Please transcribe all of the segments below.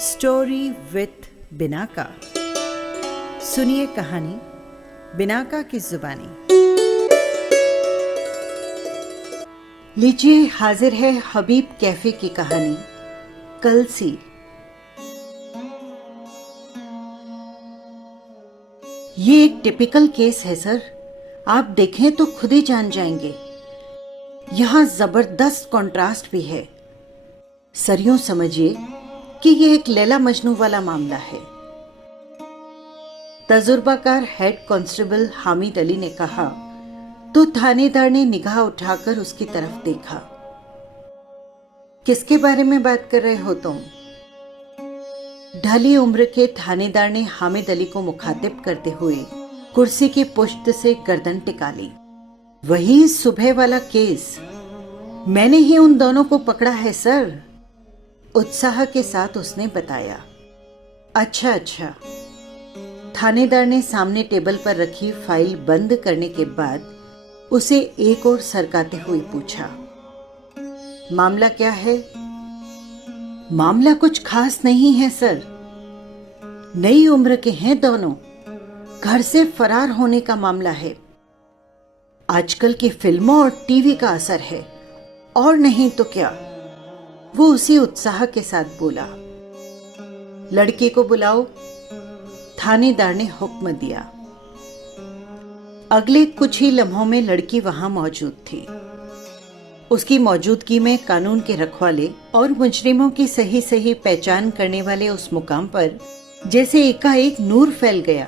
Story with Binaca. सुनिए कहानी Binaca की जुबानी। लीजिए, हाजिर है हबीब कैफे की कहानी कलसी। ये एक टिपिकल केस है सर, आप देखें तो खुद ही जान जाएंगे। यहां जबरदस्त कंट्रास्ट भी है। सर यूं समझिए कि ये एक लैला मजनू वाला मामला है। तजुर्बाकार हेड कांस्टेबल हामिद अली ने कहा तो थानेदार ने निगाह उठाकर उसकी तरफ देखा। किसके बारे में बात कर रहे हो तुम? ढली उम्र के थानेदार ने हामिद अली को मुखातिब करते हुए कुर्सी की पुश्त से गर्दन टिका ली। वही सुबह वाला केस, मैंने ही उन दोनों को पकड़ा है सर, उत्साह के साथ उसने बताया। अच्छा। थानेदार ने सामने टेबल पर रखी फाइल बंद करने के बाद उसे एक और सरकाते हुए पूछा, मामला क्या है? मामला कुछ खास नहीं है सर, नई उम्र के हैं दोनों, घर से फरार होने का मामला है। आजकल की फिल्मों और टीवी का असर है, और नहीं तो क्या। वो उसी उत्साह के साथ बोला। लड़की को बुलाओ, थानेदार ने हुक्म दिया। अगले कुछ ही लम्हों में लड़की वहां मौजूद थी। उसकी मौजूदगी में कानून के रखवाले और मुजरिमों की सही सही पहचान करने वाले उस मुकाम पर जैसे एकाएक नूर फैल गया।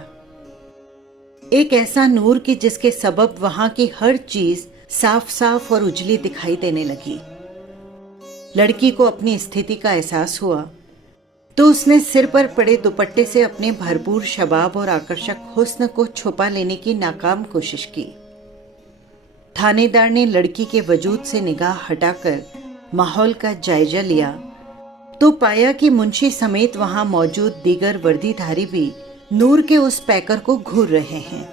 एक ऐसा नूर कि जिसके सबब वहां की हर चीज साफ साफ और उजली दिखाई देने लगी। लड़की को अपनी स्थिति का एहसास हुआ तो उसने सिर पर पड़े दुपट्टे से अपने भरपूर शबाब और आकर्षक हुस्न को छुपा लेने की नाकाम कोशिश की। थानेदार ने लड़की के वजूद से निगाह हटाकर माहौल का जायजा लिया तो पाया कि मुंशी समेत वहां मौजूद दीगर वर्दीधारी भी नूर के उस पैकर को घूर रहे हैं।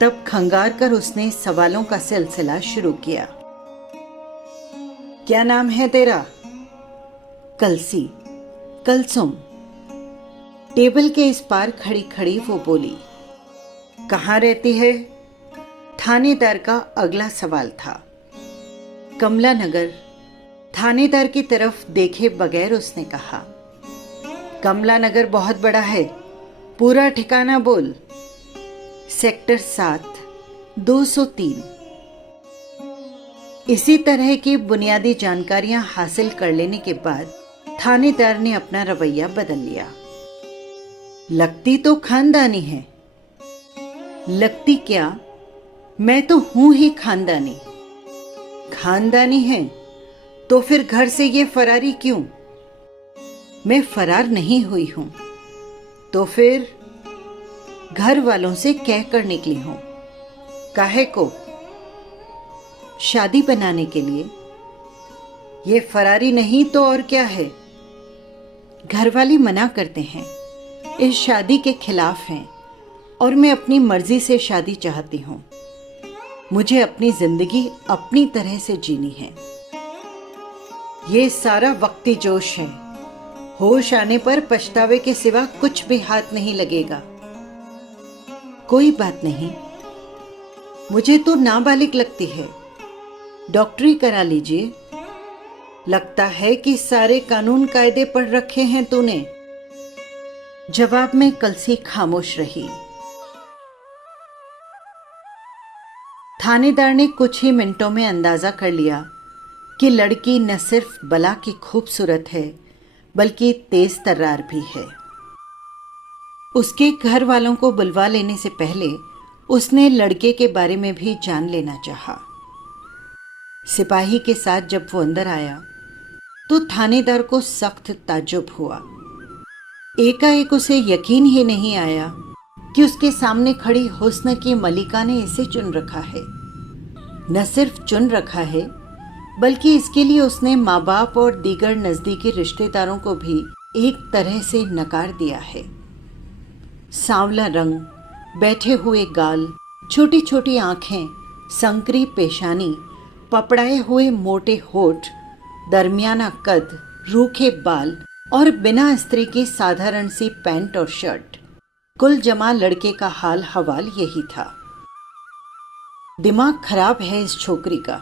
तब खंगार कर उसने सवालों का सिलसिला शुरू किया। क्या नाम है तेरा? कलसी, कलसुम। टेबल के इस पार खड़ी खड़ी वो बोली। कहाँ रहती है? थानेदार का अगला सवाल था। कमला नगर। थानेदार की तरफ देखे बगैर उसने कहा। कमला नगर बहुत बड़ा है, पूरा ठिकाना बोल। सेक्टर 7, 203। इसी तरह की बुनियादी जानकारियां हासिल कर लेने के बाद थानेदार ने अपना रवैया बदल लिया। लगती तो खानदानी है। लगती क्या, मैं तो हूं ही खानदानी। खानदानी है तो फिर घर से ये फरारी क्यों? मैं फरार नहीं हुई हूं तो फिर घर वालों से कह कर निकली हूं। काहे को? शादी बनाने के लिए। ये फरारी नहीं तो और क्या है? घरवाले मना करते हैं, इस शादी के खिलाफ हैं, और मैं अपनी मर्जी से शादी चाहती हूं। मुझे अपनी जिंदगी अपनी तरह से जीनी है। ये सारा वक्ती जोश है, होश आने पर पछतावे के सिवा कुछ भी हाथ नहीं लगेगा। कोई बात नहीं, मुझे तो नाबालिग लगती है, डॉक्टरी करा लीजिए। लगता है कि सारे कानून कायदे पढ़ रखे हैं तूने। जवाब में कलसी खामोश रही। थानेदार ने कुछ ही मिनटों में अंदाजा कर लिया कि लड़की न सिर्फ बला की खूबसूरत है बल्कि तेज तर्रार भी है। उसके घर वालों को बुलवा लेने से पहले उसने लड़के के बारे में भी जान लेना चाहा। सिपाही के साथ जब वो अंदर आया तो थानेदार को सख्त ताज्जुब हुआ। एकाएक उसे यकीन ही नहीं आया कि उसके सामने खड़ी हुस्न की मलिका ने इसे चुन रखा है। न सिर्फ चुन रखा है बल्कि इसके लिए उसने माँ बाप और दीगर नजदीकी रिश्तेदारों को भी एक तरह से नकार दिया है। सांवला रंग, बैठे हुए गाल, छोटी छोटी आंखें, संकरी पेशानी, पपड़ाए हुए मोटे होठ, दरमियाना कद, रूखे बाल, और बिना इस्त्री की साधारण सी पैंट और शर्ट। कुल जमा लड़के का हाल हवाल यही था। दिमाग खराब है इस छोकरी का,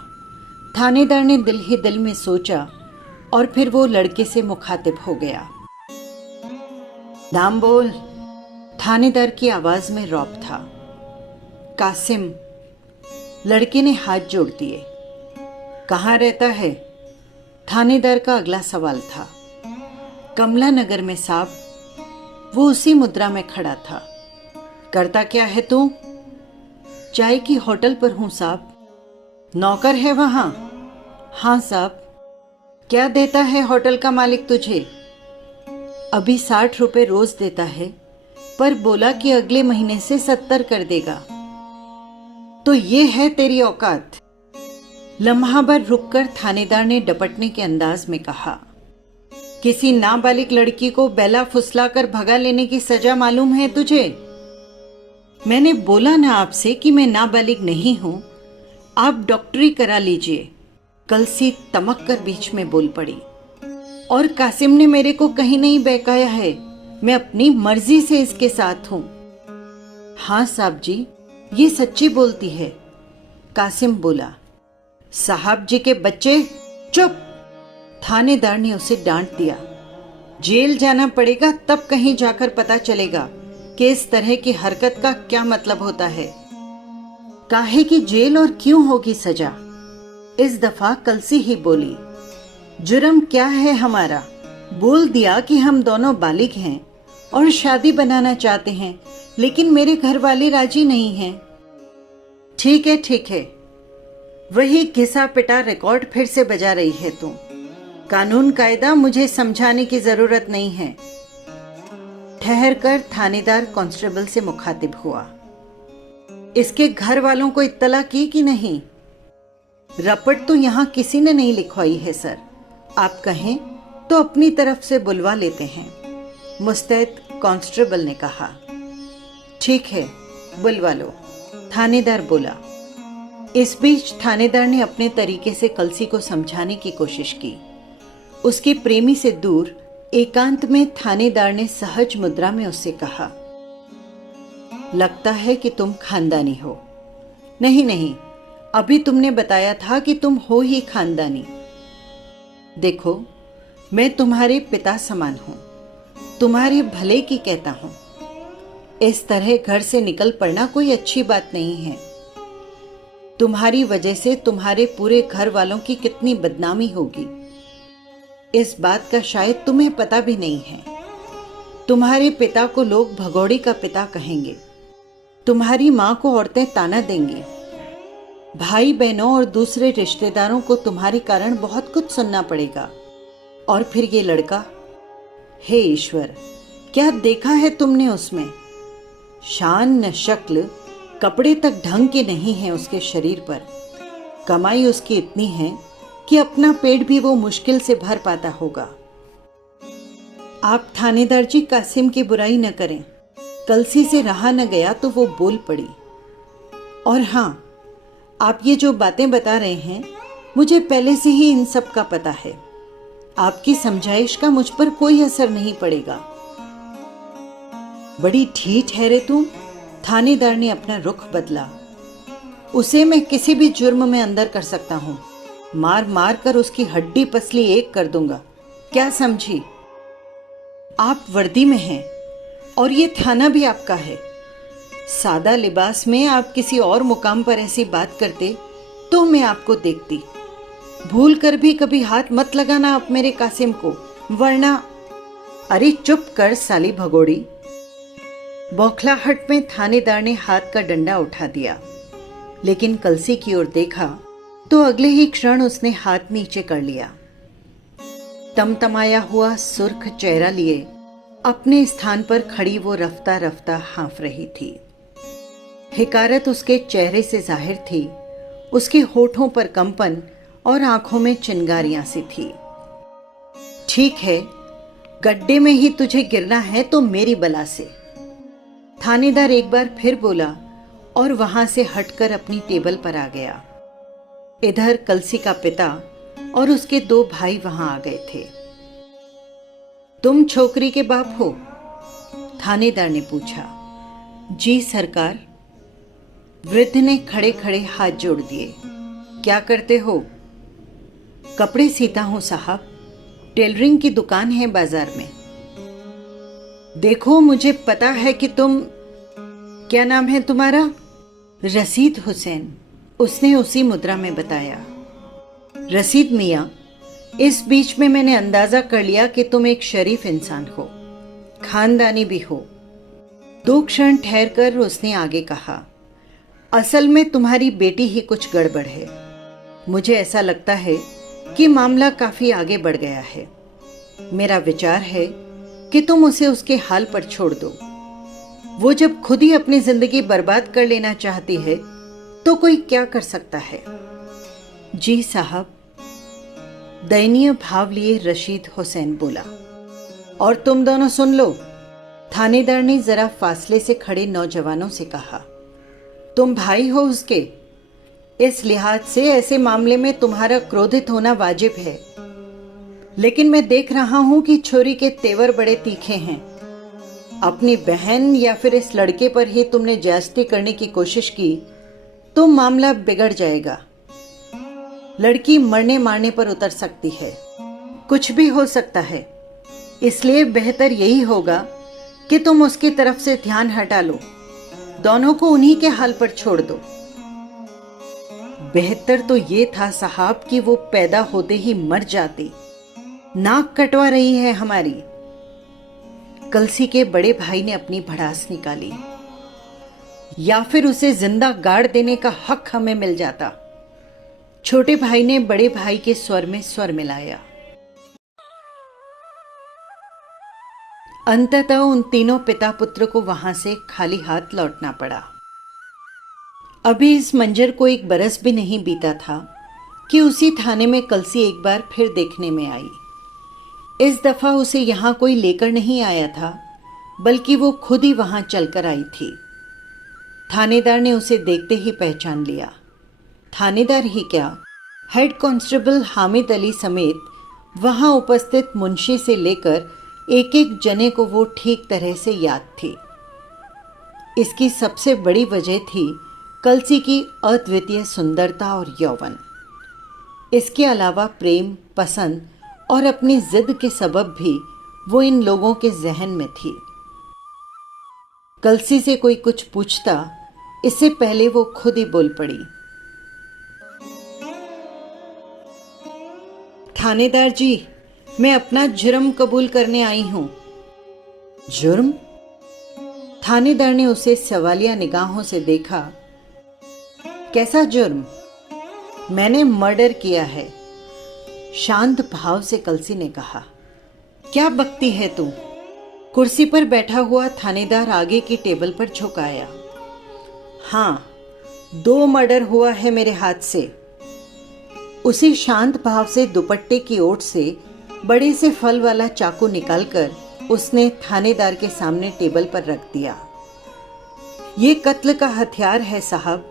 थानेदार ने दिल ही दिल में सोचा और फिर वो लड़के से मुखातिब हो गया। नाम बोल। थानेदार की आवाज में रौब था। कासिम। लड़के ने हाथ जोड़ दिए। कहाँ रहता है? थानेदार का अगला सवाल था। कमला नगर में साहब। वो उसी मुद्रा में खड़ा था। करता क्या है तू? चाय की होटल पर हूं साहब। नौकर है वहां? हाँ साहब। क्या देता है होटल का मालिक तुझे? अभी 60 रुपए रोज देता है, पर बोला कि अगले महीने से 70 कर देगा। तो ये है तेरी औकात? लम्हा भर रुककर थानेदार ने डपटने के अंदाज में कहा, किसी नाबालिग लड़की को बेला फुसला कर भगा लेने की सजा मालूम है तुझे? मैंने बोला ना आपसे कि मैं नाबालिग नहीं हूं। आप डॉक्टरी करा लीजिए। कलसी तमक कर बीच में बोल पड़ी। और कासिम ने मेरे को कहीं नहीं बहकाया है। मैं अपनी मर्जी से इसके साथ हूं। हाँ साहब जी, ये सच्ची बोलती है। कासिम बोला। साहब जी के बच्चे, चुप! थानेदार ने उसे डांट दिया। जेल जाना पड़ेगा, तब कहीं जाकर पता चलेगा कि इस तरह की हरकत का क्या मतलब होता है। काहे की जेल और क्यों होगी सजा? इस दफा कलसी ही बोली। जुर्म क्या है हमारा? बोल दिया कि हम दोनों बालिग हैं और शादी बनाना चाहते हैं, लेकिन मेरे घर वाले राजी नहीं हैं। ठीक है ठीक है, वही घिसा पिटा रिकॉर्ड फिर से बजा रही है तू। कानून कायदा मुझे समझाने की जरूरत नहीं है। ठहर कर थानेदार कांस्टेबल से मुखातिब हुआ। इसके घर वालों को इत्तला की कि नहीं? रपट तो यहां किसी ने नहीं लिखवाई है सर। आप कहें तो अपनी तरफ से बुलवा लेते हैं, मुस्तैद कांस्टेबल ने कहा। ठीक है, बुलवा लो, थानेदार बोला। इस बीच थानेदार ने अपने तरीके से कलसी को समझाने की कोशिश की। उसके प्रेमी से दूर एकांत में थानेदार ने सहज मुद्रा में उससे कहा, लगता है कि तुम खानदानी हो। नहीं नहीं, अभी तुमने बताया था कि तुम हो ही खानदानी। देखो, मैं तुम्हारे पिता समान हूं, तुम्हारे भले की कहता हूं। इस तरह घर से निकल पड़ना कोई अच्छी बात नहीं है। तुम्हारी वजह से तुम्हारे पूरे घर वालों की कितनी बदनामी होगी, इस बात का शायद तुम्हें पता भी नहीं है। तुम्हारे पिता को लोग भगोड़ी का पिता कहेंगे, तुम्हारी माँ को औरतें ताना देंगी, भाई बहनों और दूसरे रिश्तेदारों को तुम्हारे कारण बहुत कुछ सुनना पड़ेगा। और फिर ये लड़का, हे ईश्वर, क्या देखा है तुमने उसमें? शान न शक्ल, कपड़े तक ढंग के नहीं हैं उसके शरीर पर। कमाई उसकी इतनी है कि अपना पेट भी वो मुश्किल से भर पाता होगा। आप थानेदार जी कासिम की बुराई न करें। कलसी से रहा न गया तो वो बोल पड़ी। और हाँ, आप ये जो बातें बता रहे हैं, मुझे पहले से ही इन सब का पता है। आपकी समझाइश का मुझ पर कोई असर नहीं पड़ेगा। बड़ी ढीठ है रे तू। थानेदार ने अपना रुख बदला। उसे मैं किसी भी जुर्म में अंदर कर सकता हूं। मार मार कर उसकी हड्डी पसली एक कर दूंगा। क्या समझी? आप वर्दी में हैं और ये थाना भी आपका है। सादा लिबास में आप किसी और मुकाम पर ऐसी बात करते तो मैं आपको देखती। भूल कर भी कभी हाथ मत लगाना आप मेरे कासिम को, वरना। अरे चुप कर साली भगोड़ी। बौखलाहट में थानेदार ने हाथ का डंडा उठा दिया, लेकिन कलसी की ओर देखा तो अगले ही क्षण उसने हाथ नीचे कर लिया। तमतमाया हुआ सुर्ख चेहरा लिए अपने स्थान पर खड़ी वो रफ्ता रफ्ता हाँफ रही थी। हिकारत उसके चेहरे से जाहिर थी, उसके होठों पर कंपन और आंखों में चिंगारियां सी थी। ठीक है, गड्ढे में ही तुझे गिरना है तो मेरी बला से। थानेदार एक बार फिर बोला और वहां से हटकर अपनी टेबल पर आ गया। इधर कलसी का पिता और उसके 2 भाई वहां आ गए थे। तुम छोकरी के बाप हो? थानेदार ने पूछा। जी सरकार। वृद्ध ने खड़े खड़े हाथ जोड़ दिए। क्या करते हो? कपड़े सीता हूं साहब, टेलरिंग की दुकान है बाजार में। देखो मुझे पता है कि तुम, क्या नाम है तुम्हारा? रसीद हुसैन, उसने उसी मुद्रा में बताया। रसीद मियाँ, इस बीच में मैंने अंदाजा कर लिया कि तुम एक शरीफ इंसान हो, खानदानी भी हो। 2 क्षण ठहरकर उसने आगे कहा, असल में तुम्हारी बेटी ही कुछ गड़बड़ है। मुझे ऐसा लगता है कि मामला काफी आगे बढ़ गया है। मेरा विचार है कि तुम उसे उसके हाल पर छोड़ दो। वो जब खुद ही अपनी जिंदगी बर्बाद कर लेना चाहती है तो कोई क्या कर सकता है? जी साहब, दयनीय भाव लिए रशीद हुसैन बोला। और तुम दोनों सुन लो, थानेदार ने जरा फासले से खड़े नौजवानों से कहा। तुम भाई हो उसके, इस लिहाज से ऐसे मामले में तुम्हारा क्रोधित होना वाजिब है। लेकिन मैं देख रहा हूं कि छोरी के तेवर बड़े तीखे हैं। अपनी बहन या फिर इस लड़के पर ही तुमने ज्यादती करने की कोशिश की तो मामला बिगड़ जाएगा। लड़की मरने मारने पर उतर सकती है, कुछ भी हो सकता है। इसलिए बेहतर यही होगा कि तुम उसकी तरफ से ध्यान हटा लो, दोनों को उन्हीं के हाल पर छोड़ दो। बेहतर तो ये था साहब कि वो पैदा होते ही मर जाती। नाक कटवा रही है हमारी। कलसी के बड़े भाई ने अपनी भड़ास निकाली। या फिर उसे जिंदा गाड़ देने का हक हमें मिल जाता। छोटे भाई ने बड़े भाई के स्वर में स्वर मिलाया। अंततः उन तीनों पिता पुत्र को वहां से खाली हाथ लौटना पड़ा। अभी इस मंजर को 1 बरस भी नहीं बीता था कि उसी थाने में कलसी एक बार फिर देखने में आई। इस दफा उसे यहां कोई लेकर नहीं आया था, बल्कि वो खुद ही वहां चलकर आई थी। थानेदार ने उसे देखते ही पहचान लिया। थानेदार ही क्या, हेड कांस्टेबल हामिद अली समेत वहां उपस्थित मुंशी से लेकर एक एक जने को वो ठीक तरह से याद थी। इसकी सबसे बड़ी वजह थी कलसी की अद्वितीय सुंदरता और यौवन। इसके अलावा प्रेम, पसंद और अपनी जिद के सबब भी वो इन लोगों के जहन में थी। कलसी से कोई कुछ पूछता, इससे पहले वो खुद ही बोल पड़ी। थानेदार जी, मैं अपना जुर्म कबूल करने आई हूं। जुर्म? थानेदार ने उसे सवालिया निगाहों से देखा। कैसा जुर्म? मैंने मर्डर किया है, शांत भाव से कलसी ने कहा। क्या बकती है तू? कुर्सी पर बैठा हुआ थानेदार आगे की टेबल पर झुकाया। हाँ, 2 मर्डर हुआ है मेरे हाथ से। उसी शांत भाव से दुपट्टे की ओट से बड़े से फल वाला चाकू निकालकर उसने थानेदार के सामने टेबल पर रख दिया। ये कत्ल का हथियार है साहब,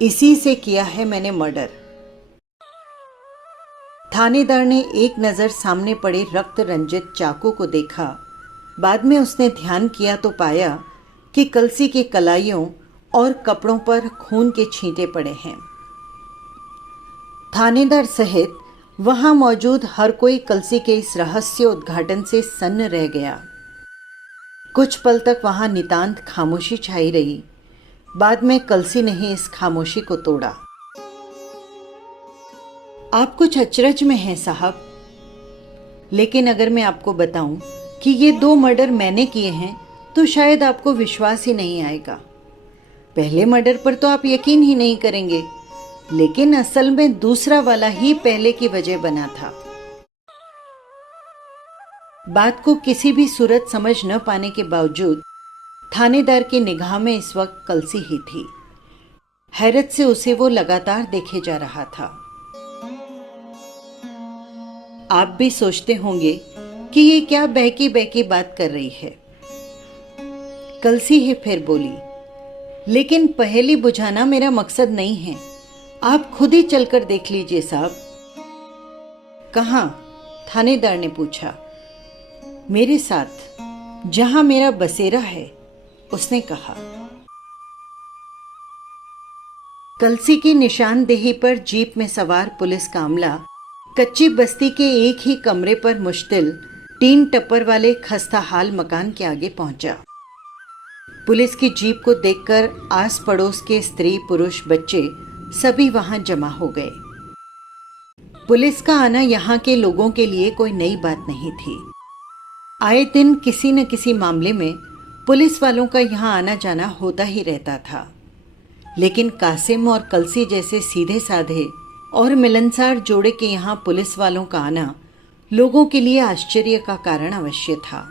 इसी से किया है मैंने मर्डर। थानेदार ने एक नजर सामने पड़े रक्त रंजित चाकू को देखा। बाद में उसने ध्यान किया तो पाया कि कलसी के कलाइयों और कपड़ों पर खून के छींटे पड़े हैं। थानेदार सहित वहां मौजूद हर कोई कलसी के इस रहस्य उद्घाटन से सन्न रह गया। कुछ पल तक वहां नितांत खामोशी छाई रही। बाद में कलसी ने ही इस खामोशी को तोड़ा। आप कुछ अचरज में हैं साहब, लेकिन अगर मैं आपको बताऊं कि ये 2 मर्डर मैंने किए हैं तो शायद आपको विश्वास ही नहीं आएगा। पहले मर्डर पर तो आप यकीन ही नहीं करेंगे, लेकिन असल में दूसरा वाला ही पहले की वजह बना था। बात को किसी भी सूरत समझ न पाने के बावजूद थानेदार की निगाह में इस वक्त कलसी ही थी। हैरत से उसे वो लगातार देखे जा रहा था। आप भी सोचते होंगे कि ये क्या बहकी बहकी बात कर रही है। कलसी ही फिर बोली, लेकिन पहेली बुझाना मेरा मकसद नहीं है, आप खुद ही चलकर देख लीजिए साहब। कहाँ? थानेदार ने पूछा। मेरे साथ जहां मेरा बसेरा है, उसने कहा। कलसी की निशानदेही पर जीप में सवार पुलिस का अमला कच्ची बस्ती के एक ही कमरे पर मुश्तिल 3 टप्पर वाले खस्ता हाल मकान के आगे पहुंचा। पुलिस की जीप को देखकर आस पड़ोस के स्त्री पुरुष बच्चे सभी वहां जमा हो गए। पुलिस का आना यहाँ के लोगों के लिए कोई नई बात नहीं थी। आए दिन किसी न किसी मामले में पुलिस वालों का यहाँ आना जाना होता ही रहता था। लेकिन कासिम और कलसी जैसे सीधे साधे और मिलनसार जोड़े के यहाँ पुलिस वालों का आना लोगों के लिए आश्चर्य का कारण अवश्य था।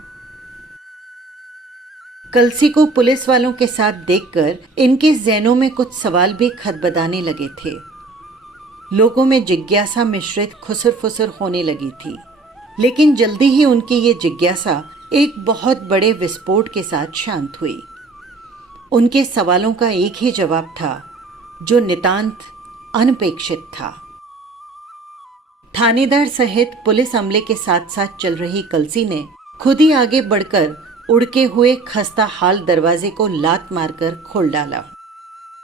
कलसी को पुलिस वालों के साथ देखकर इनके ज़हनों में कुछ सवाल भी खदबदाने लगे थे। लोगों में जिज्ञासा मिश्रित खुसर फुसर होने लगी थी, लेकिन जल्दी ही उनकी ये जिज्ञासा एक बहुत बड़े विस्फोट के साथ शांत हुई। उनके सवालों का एक ही जवाब था, जो नितांत अनपेक्षित था। थानेदार सहित पुलिस अमले के साथ साथ चल रही कलसी ने खुद ही आगे बढ़कर उड़के हुए खस्ता हाल दरवाजे को लात मारकर खोल डाला।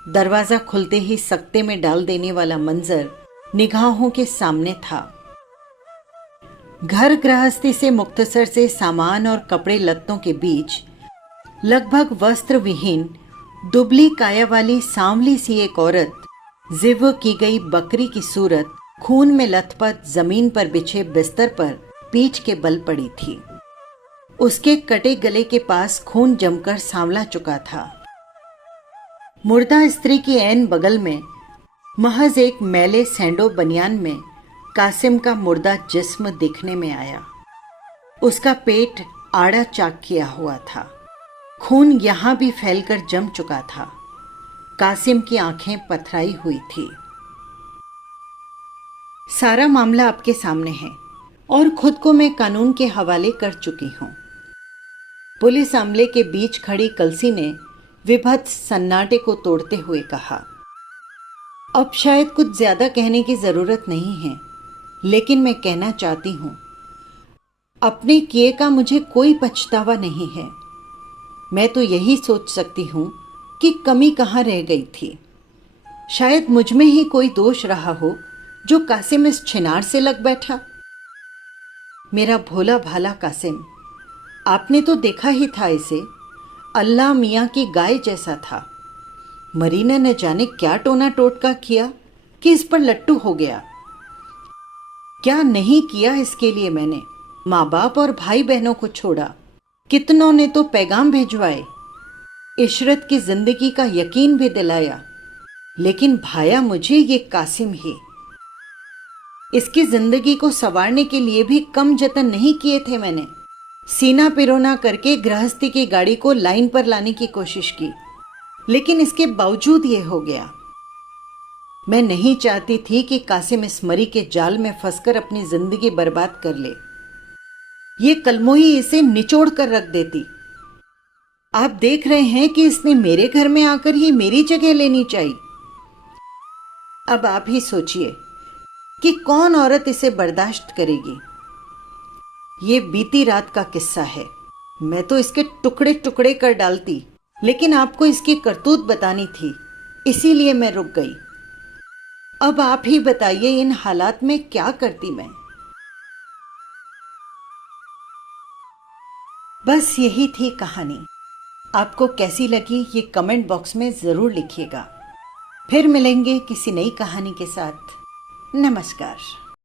दरवाजा खुलते ही सकते में डाल देने वाला मंजर निगाहों के सामने था। घर गृहस्थी से मुक्तसर से सामान और कपड़े लत्तों के बीच लगभग वस्त्र विहीन दुबली काया वाली सांवली सी एक औरत, ज़िव की गई बकरी की सूरत, खून में लथपथ जमीन पर बिछे बिस्तर पर पीठ के बल पड़ी थी। उसके कटे गले के पास खून जमकर सांवला चुका था। मुर्दा स्त्री की ऐन बगल में महज एक मैले सैंडो बनियान में कासिम का मुर्दा जिस्म दिखने में आया। उसका पेट आड़ा चाक किया हुआ था। खून यहां भी फैलकर जम चुका था। कासिम की आंखें पथराई हुई थी। सारा मामला आपके सामने है और खुद को मैं कानून के हवाले कर चुकी हूं। पुलिस अमले के बीच खड़ी कलसी ने विभत्स सन्नाटे को तोड़ते हुए कहा। अब शायद कुछ ज्यादा कहने की जरूरत नहीं है, लेकिन मैं कहना चाहती हूं, अपने किए का मुझे कोई पछतावा नहीं है। मैं तो यही सोच सकती हूं कि कमी कहाँ रह गई थी। शायद मुझ में ही कोई दोष रहा हो जो कासिम इस छिनार से लग बैठा। मेरा भोला भाला कासिम, आपने तो देखा ही था इसे, अल्लाह मियाँ की गाय जैसा था। मरी ने न जाने क्या टोना टोटका किया कि इस पर लट्टू हो गया। क्या नहीं किया इसके लिए मैंने। माँ बाप और भाई बहनों को छोड़ा, कितनों ने तो पैगाम भिजवाए, इशरत की जिंदगी का यकीन भी दिलाया, लेकिन भाया मुझे ये कासिम ही। इसकी जिंदगी को संवारने के लिए भी कम जतन नहीं किए थे मैंने। सीना पिरोना करके गृहस्थी की गाड़ी को लाइन पर लाने की कोशिश की, लेकिन इसके बावजूद ये हो गया। मैं नहीं चाहती थी कि कासिम इस मरी के जाल में फंसकर अपनी जिंदगी बर्बाद कर ले। ये कलमोही इसे निचोड़ कर रख देती। आप देख रहे हैं कि इसने मेरे घर में आकर ही मेरी जगह लेनी चाहिए। अब आप ही सोचिए कि कौन औरत इसे बर्दाश्त करेगी। ये बीती रात का किस्सा है। मैं तो इसके टुकड़े टुकड़े कर डालती, लेकिन आपको इसकी करतूत बतानी थी, इसीलिए मैं रुक गई। अब आप ही बताइए, इन हालात में क्या करती मैं। बस यही थी कहानी। आपको कैसी लगी ये कमेंट बॉक्स में ज़रूर लिखिएगा। फिर मिलेंगे किसी नई कहानी के साथ। नमस्कार।